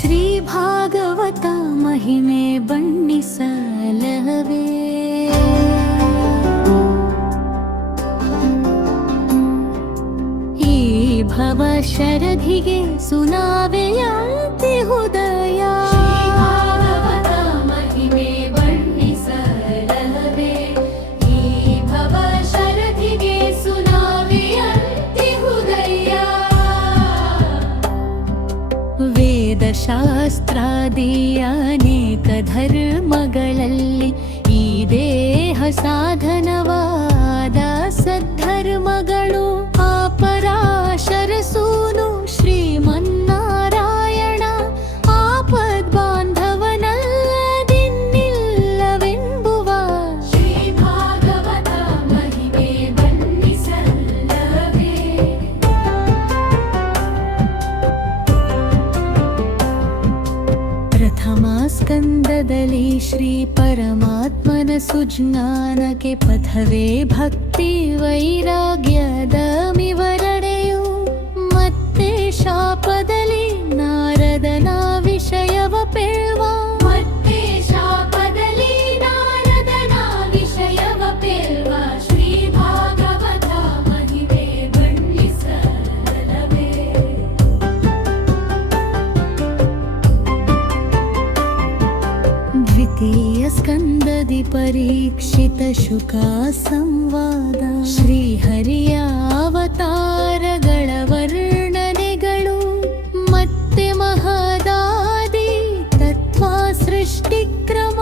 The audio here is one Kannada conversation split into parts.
ಶ್ರೀ ಭಾಗವತ ಮಹಿಮೆ ಬಣ್ಣಿಸಲವೇ. ಈ ಭವ ಶರಧಿಗೆ ಸುನಾವೆಯಂತೆ ಉದಯ. ವೇದಶಾಸ್ತ್ರಾದಿ ಅನೇಕ ಧರ್ಮಗಳಲ್ಲಿ ಈ ದೇಹ ಸಾಧನವಾದ ಸದ್ಧರ್ಮಗಳು. ಆ ಪರಾಶರ ಸೂನು ಶ್ರೀಮನ್ನಾರಾಯಣ ಆಪದ್ ಬಾಂಧವನಲ್ಲದಿನ್ನಿಲ್ಲವೆಂಬುವ. ಶ್ರೀ ಭಾಗವತ ಮಹಿಮೆ ಬಣ್ಣಿಸಲ್ಲವೇ. ಪ್ರಥಮ ಸ್ಕಂದದಲ್ಲಿ ಶ್ರೀ ಪರಮಾತ್ಮನ ಸುಜ್ಞಾನಕ್ಕೆ ಪಥವೇ ಭಕ್ತಿ ವೈರಾಗ್ಯದ ವಿವರಣೆಯು. ಮತ್ತೆ ಶಾಪದಲ್ಲಿ ನಾರದನ ವಿಷಯವ ಪೇಳುವ. ಮತ್ತೆ ಶಾಪದಲ್ಲಿ ನಾರದನ ವಿಷಯವ ಪೇಳುವ. ಶ್ರೀ ಭಾಗವತ ಮಹಿಮೆ ಬಣ್ಣಿಸಲವೇ. ದ್ವಿತೀಯ ಸ್ಕಂದದಿ ಪರೀಕ್ಷಿತ ಶುಕ ಸಂವಾದ. ಶ್ರೀಹರಿಯ ಅವತಾರಗಳ ವರ್ಣನೆಗಳು. ಮತ್ತೆ ಮಹದಾದಿ ತತ್ವ ಸೃಷ್ಟಿಕ್ರಮ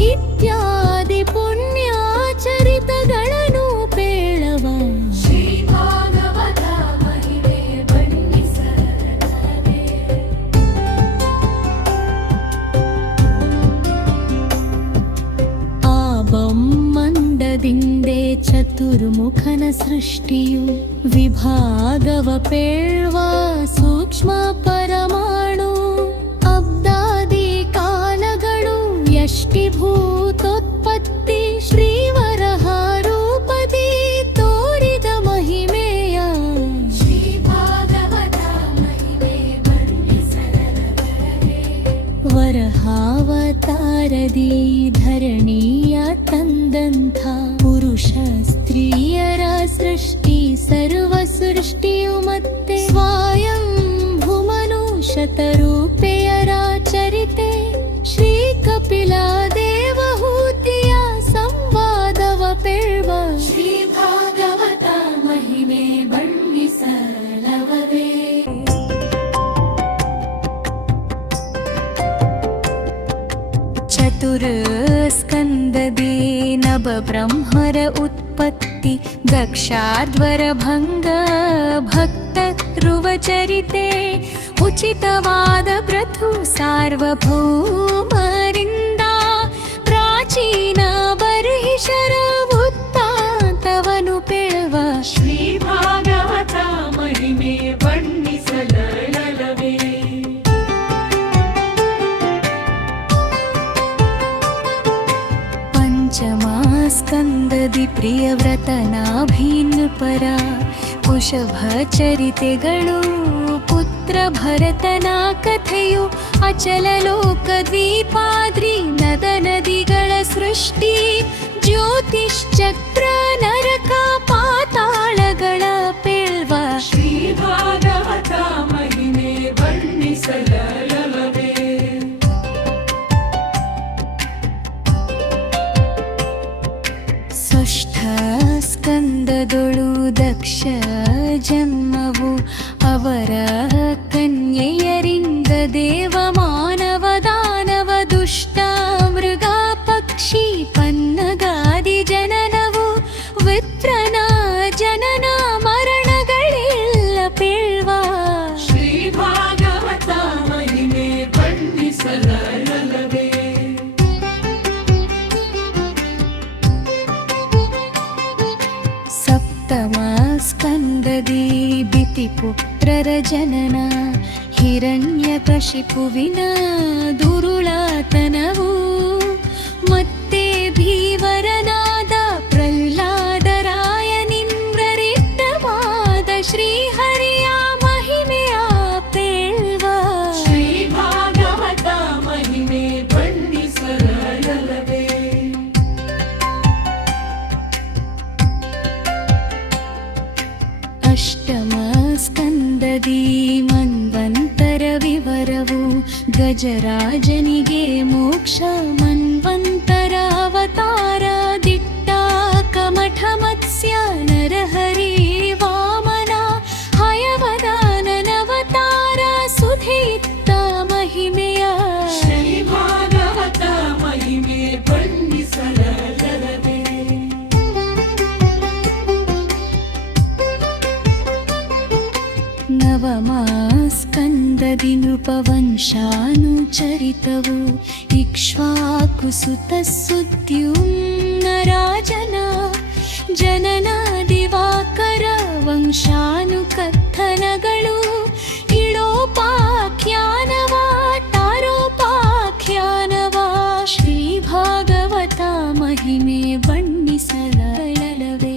ಇತ್ಯಾದಿ ಪುಣ್ಯಾಚರಿತಗಳನ್ನು ಪೇಳವ. ಶ್ರೀ ಭಾಗವತ ಮಹಿಮೆ ಬಣ್ಣಿಸಲವೇ. ಆ ಬ್ರಹ್ಮಾಂಡದಿಂದೇ ಚತುರ್ಮುಖನ ಸೃಷ್ಟಿಯು. ವಿಭಾಗವ ಪೇಳುವ ಸೂಕ್ಷ್ಮ ಪರಮಾಣು. ಅಬ್ದಾದಿ ಕಾಲಗಳು ಯಷ್ಟಿಭೂತೋತ್ಪತ್ತಿ. ಶ್ರೀವರಹ ರೂಪದಿ ತೋರಿದ ಮಹಿಮೆಯ. ಶ್ರೀ ಭಾಗವತ ಮಹಿಮೆ ಬಣ್ಣಿಸಲವೇ. ವರಹಾವತಾರದಿ ಧರಣಿಯ ತಂದಂಥ ಪುರುಷ ಸ್ತ್ರೀಯರ ಸೃಷ್ಟಿ ಸರ್ವ ಸೃಷ್ಟಿಯು. ಮತ್ತೆ ಸ್ವಯಂಭುಮನು ಶತರೂಪೆಯರ ಚರಿತೆ. ಶ್ರೀ ಕಪಿಲ ದೇವಹೂತಿಯ ಸಂವಾದವ ಪೇಳುವ. ಶ್ರೀ ಭಾಗವತ ಮಹಿಮೆ ಬಣ್ಣಿಸಲವೇ. ಚತುರ್ಸ್ಕಂದದಿ ನವ ಬ್ರಹ್ಮರ ಉತ್ಪತ್ತಿ. ದಕ್ಷಾಧ್ವರ ಭಂಗ ಭಕ್ತ ಧ್ರುವಚರಿತೆ. ಉಚಿತವಾದ ಪ್ರಥು ಸಾರ್ವಭೌಮರಿಂದ ಪ್ರಾಚೀನ ಬರ್ಹಿಷರ ವೃತ್ತಾಂತವನು ಪೇಳುವ. ಶ್ರೀ ಭಾಗವತ ಮಹಿಮೆ ಬಣ್ಣಿಸಲವೇ. ಪಂಚಮ ಸ್ಕಂದದಿ ಪ್ರಿಯವ್ರತನಾಭಿನ್ ಪರ ಕುಶಭ ಚರಿತೆಗಳು. ಪುತ್ರ ಭರತನ ಕಥೆಯು. ಅಚಲ ಲೋಕ ದ್ವೀಪಾದ್ರಿ ನದ ನದಿಗಳ ಸೃಷ್ಟಿ. ಜ್ಯೋತಿಶ್ಚಕ್ರ ನರಕ ಪಾತಾಳಗಳ ಪೇಳ್ವ. ಶ್ರೀ ಭಾಗವತ ಮಹಿಮೆ ಬಣ್ಣಿಸಲವೇ. ಷಷ್ಠ ಸ್ಕಂದದೊಳು ದಕ್ಷ ಜನ್ಮವು. ಅವರ ಕನ್ಯೆಯರಿಂದ ದೇವ ಮಾನವ ದಾನವ ದುಷ್ಟ ಮೃಗ ಪಕ್ಷಿ ಪನ್ನಗಾದಿ ಜನನವು. ವಿತ್ರನ ಜನನ ಮರಣಗಳೆಲ್ಲ ಪೇಳ್ವ. ಶ್ರೀ ಭಾಗವತ ಮಹಿಮೆ ಬಣ್ಣಿಸಲವೇ. ಸಪ್ತಮ ಸ್ಕಂದದಿ ಬಿತಿಪುತ್ರರ ಜನನ. ಹಿರಣ್ಯಕಶಿಪುವಿನ ದುರುಳತನವು. ಮತ್ತೆ ಭೀವರನಾದ ಪ್ರಹ್ಲಾದರಾಯನಿಂದ್ರರಿಕ್ತವಾದ ಶ್ರೀಹರಿಯ ಮಹಿಮೆಯ ಪೇಳ್ವ. ಶ್ರೀ ಭಾಗ ಅಷ್ಟಮ ಸ್ಕಂದದಿ ಮನ್ವಂತರ ವಿವರವು ಗಜರಾಜನಿಗೆ ಮೋಕ್ಷ ಮನ್ವಂತರ ಅವತಾರ ದಿಟ್ಟ ಕಮಠ ಮತ್ಸ್ಯ ನರಹರಿ ವಾಮನ ಹಯವದಾನನವತಾರ ಸುಧೀತ್ತ ಮಹಿಮೆಯ ಶ್ರೀ ಭಾಗವತ ಮಹಿಮೆ ಬಣ್ಣಿಸಲರದೆ ನವಮ ಸ್ಕಂದದಿ ನೃಪವಂಶಾನುಚರಿತವು ಇಕ್ಷ್ವಾಕುಸುತ ಸುದ್ಯುಮ್ನ ರಾಜನ ಜನನ ದಿವಾಕರ ವಂಶಾನುಕಥನಗಳು ಇಳೋಪಾಖ್ಯಾನವ ತಾರೋಪಾಖ್ಯಾನವ ಶ್ರೀ ಭಾಗವತ ಮಹಿಮೆ ಬಣ್ಣಿಸಲಳವೇ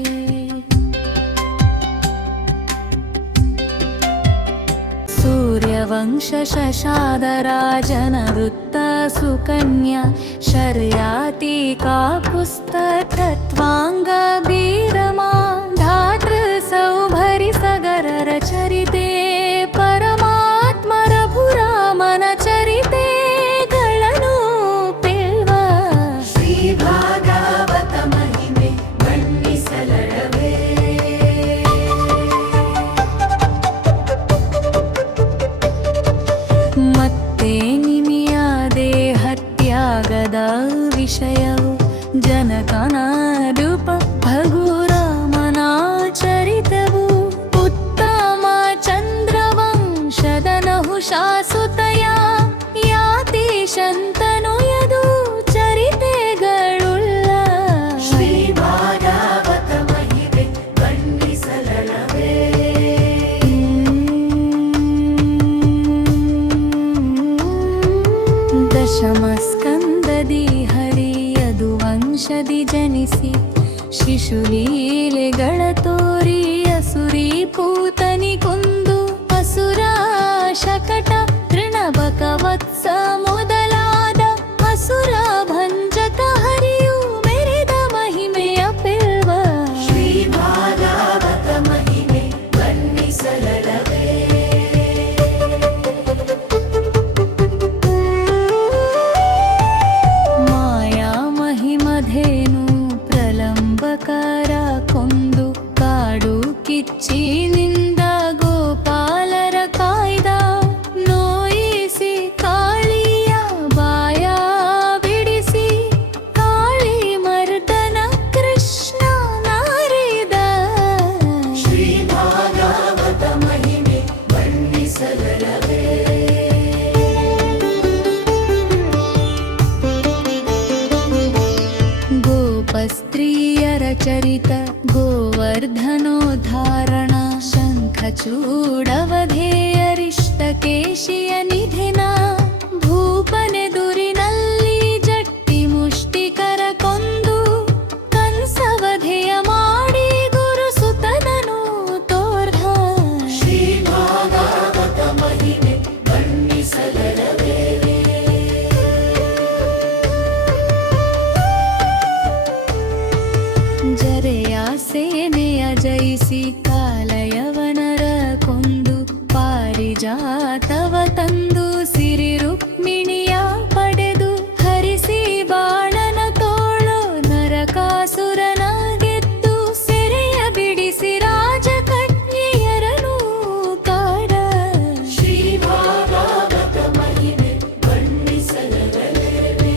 ಸೂರ್ಯವಂಶ ಶಶಾದರಾಜನ ವೃತ್ತ ಸುಕನ್ಯಾ ಶರ್ಯಾತಿ ಕಾಕುಸ್ತತ್ವಾಂಗ ಬೀರಮಾ ಧಾತೃ ಸೌಭರಿ ಸಗರರ ಚರಿತೆ ಪರಮಾತ್ಮರ ಭುರಾಮನ ಚರಿತೆಗಳನ್ನು ಪೇವ ಶ್ರೀ ಭಾಗವತ ಮಹಿಮೆ ಬಣ್ಣಿಸಲರವೇ ಮತ್ತೆ ನಿಮಿಯ ದೇಹತ್ಯಾಗದ ವಿಷಯವು ಜನಕನ ರೂಪ ಭಗುರಾಮನ ಚರಿತವು ಉತ್ತಮ ಚಂದ್ರವಂಶದ ನಹುಷಾಸುತಯ ಯಾತಿ ಶಂತನುಯದು ಚರಿತೆಗಳುಳ್ಳ ಶ್ರೀ ಭಾಗವತ ಮಹಿಮೆ ಬಣ್ಣಿಸಲರವೇ ದಶಮ ಸ್ಕಂದದಿ ಹರಿಯದು ವಂಶದಿ ಜನಿಸಿ ಶಿಶುಲೀಲೆಗಳ ತೋರಿ ಅಸುರಿ ಪೂತನಿ ಕೊಂದು ಅಸುರ ಶಕಟ ತೃಣಬಕ ವತ್ಸ ಮೊದಲಾದ ಅಸುರ ಭಂಜಕ ಹರಿಯು ಮೆರೆದ ಮಹಿಮೆಯ ಪೆಲ್ವ ಶ್ರೀ ಭಾಗವತ ಮಹಿಮೆ ಬಣ್ಣಿಸಲರವೇ ಮಾಯಾ ಮಹಿಮಧೇನು ಪ್ರಲಂಬಕರ ಕೊಂದು ಕಾಡು ಕಿಚ್ಚಿನಿಂದ ಗೋಪಾಲರ ಕಾಯ್ದ ನೋಯಿಸಿ ಕಾಳಿಯ ಬಾಯ ಬಿಡಿಸಿ ಕಾಳಿ ಮರ್ದನ ಕೃಷ್ಣ ನಾರಿದ ಶ್ರೀ ಭಾಗವತ ಮಹಿಮೆ ಬಣ್ಣಿಸಲರವೇ ಗೋಪಸ್ತ್ರೀಯರ ಚರಿತ ಗೋವರ್ಧನೋದ್ಧಾರಣ ಶಂಖಚೂಡವಧೇಯರಿಷ್ಟಕೇಶಿಯ ನಿಧಿನ ಭೂಪನೆದುರಿನಲ್ಲಿ ಜಟ್ಟಿ ಮುಷ್ಟಿಕರ ಕೊಂದು ಕಂಸವಧೆಯ ಮಾಡಿ ಗುರುಸುತನನು ತೋರ್ಧ ಶ್ರೀ ಭಾಗವತ ಮಹಿಮೆ ಬಣ್ಣಿಸಲರವೇ ಜರೆಯ ಸೇನೆಯ ಜಯಿಸಿ ಕಾಲಯವನರ ಕೊಂದು ಪಾರಿಜಾತವ ತಂದು ಸಿರಿ ರುಕ್ಮಿಣಿಯ ಪಡೆದು ಹರಿಸಿ ಬಾಣನ ತೋಳು ನರಕಾಸುರನ ಗೆದ್ದು ಸೆರೆಯ ಬಿಡಿಸಿ ರಾಜಕನ್ಯೆಯರನು ಕಾಡ ಶ್ರೀ ಭಾಗವತ ಮಹಿಮೆ ಬಣ್ಣಿಸಲರವೇ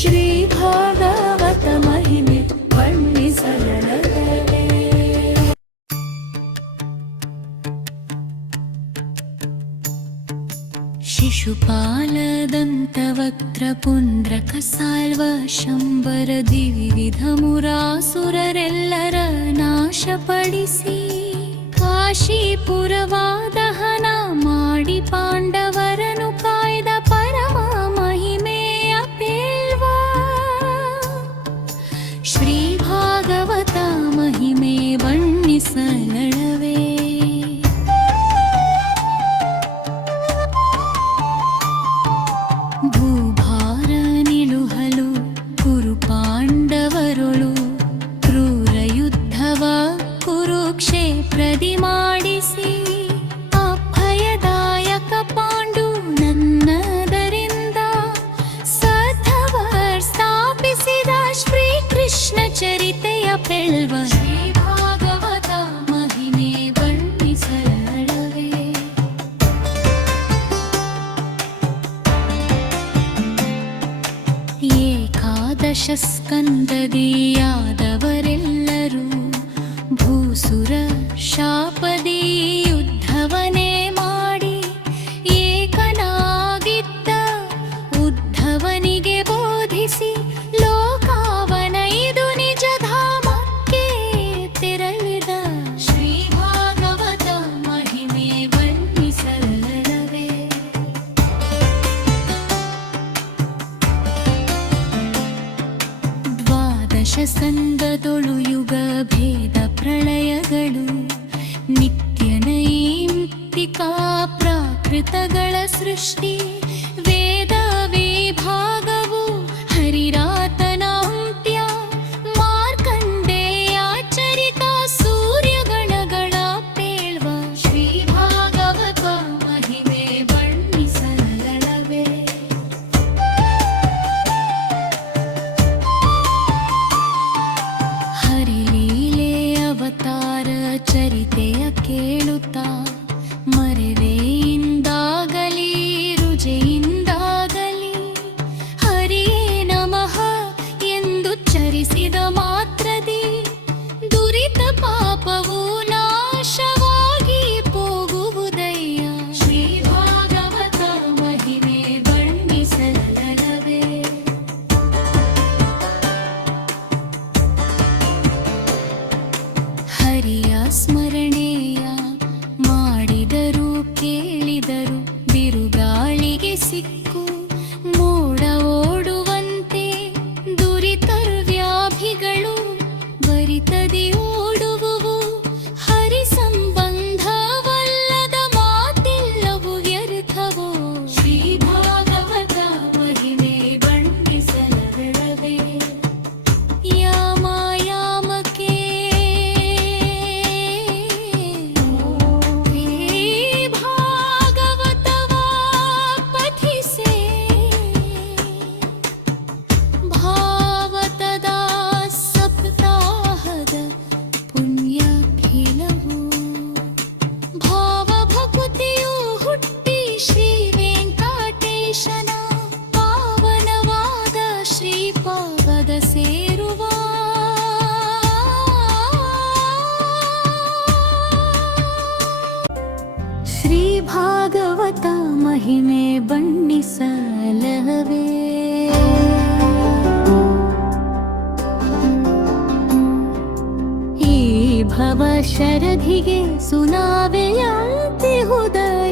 ಶ್ರೀ ಭಾಗವತ ಮಹಿಮೆ ಬಣ್ಣಿಸಲರವೇ ಶಿಶುಪಾಲದಂತವಕ್ತ್ರಪುಂಡ್ರಕ ಸಾಲ್ವ ಶಂಬರ ದಿವಿವಿಧ ಮುರಾಸುರರೆಲ್ಲರ ನಾಶಪಡಿಸಿ ಕಾಶೀಪುರವಾದಹನ ಮಾಡಿ ಪಾಂಡವರನು ಕಾಯ್ದ ಪರಮ ಮಹಿಮೆಯ ಪೇಲ್ವ ಶ್ರೀ ಭಾಗವತ ಮಹಿಮೆ ಬಣ್ಣಿಸಲಳವೇ ಭೂಭಾರ ನಿಳುಹಲು ಕುರು ಪಾಂಡವರೊಳು ಕ್ರೂರ ಯುದ್ಧವ ಕುರು ಕುರುಕ್ಷೇತ್ರದಿ ಮಾಡಿಸಿ ಅಭಯದಾಯಕ ಪಾಂಡು ನನ್ನದರಿಂದ ಸಧವರ್ ಸ್ಥಾಪಿಸಿದ ಶ್ರೀಕೃಷ್ಣ ಚರಿತೆಯ ಪೆಳ್ವ ಶ್ರೀ ಭಾಗವತ ಮಹಿಮೆ ಬಣ್ಣಿಸಲಳವೇ. ಏಕಾದಶ ಸ್ಕಂದದಿಯಾದವರೆಲ್ಲರೂ ಭೂಸುರ ಶಾಪದಿ ಯುದ್ಧವನೇ ಮಾಡಿ ಏಕನಾಗಿದ್ದ ಉದ್ಧವನಿಗೆ ಬೋಧಿಸಿ ಲೋಕಾವನ ಇದು ನಿಜ ಧಾಮಕ್ಕೆ ತೆರಳಿದ ಶ್ರೀ ಭಾಗವತ ಮಹಿಮೆ ಬಣ್ಣಿಸಲಳವೇ. ದ್ವಾದಶ ಸಂದದೊಳು ಯುಗ ಭೇದ ಪ್ರಳಯಗಳು ನಿತ್ಯ ನೈಮಿತ್ತಿಕಾ ಪ್ರಾಕೃತಗಳ ಸೃಷ್ಟಿ ವೇದ ವಿಭಾಗವು ಹರಿರಾತನ ಅಂತ್ಯ ಮಾರ್ಕಂಡೇಯಾಚರಿತ ಸೂರ್ಯಗಣಗಳ ಪೇಳ್ವ ಶ್ರೀ ಭಾಗವತ ಮಹಿಮೆ ಬಣ್ಣಿಸಲಳವೇ. ಹರಿಲೀಲೆ ಅವತಾರ ಚರಿತೆಯ ಕೇಳುತ್ತಾ ಮರೆವೆಯಿಂದಾಗಲಿ ರುಜೆಯಿಂದಾಗಲಿ ಹರಿಯೇ ನಮಃ ಎಂದು ಚರಿಸಿದ ಮಾತ್ರದಿ ದುರಿತ ಪಾಪವು ನಾಶವಾಗಿ ಹೋಗುವುದಯ್ಯ. ಶ್ರೀ ಭಾಗವತ ಮಹಿಮೆ ಬಣ್ಣಿಸಲಳವೇ. ಹರಿಯ ಸ್ಮರಣೆಯ ಮಾಡಿದರು ಕೇಳಿದರು ಬಿರುಗಾಳಿಗೆ ಸಿಕ್ಕು ಮೋಡ ಓಡುವಂತೆ ದುರಿತರ್ವ್ಯಾಭಿಗಳು ಬರಿತದಿ ಓಡುವುವು. ಹರಿ ಸಂಬಂಧವಲ್ಲದ ಮಾತೆಲ್ಲವೂ ವ್ಯರ್ಥವೋ. ಶ್ರೀ ಭಾಗವತ ಮಹಿಮೆ ಬಣ್ಣಿಸಲಳವೇ. ಯಾಮಾಯಾಮಕ್ಕೆ ಭಾಗವತವ ಪಠಿಸೆ ಭಾವತದ ಸಪ್ತಾಹದ ಪುಣ್ಯ ಫಲವು ಭಾವಭಕುತಿಯು ಹುಟ್ಟಿ ಶ್ರೀ ವೆಂಕಟೇಶನ ಪಾವನವಾದ ಶ್ರೀಪಾದದ ಸೇರುವ ಶ್ರೀ ಭಾಗವತ ಮಹಿಮೆ ಬಣ್ಣಿಸಲವೇ. ಈ ಭವ ಶರಧಿಗೆ ಸುನಾವೆಯಂತೆ ಹುದಯ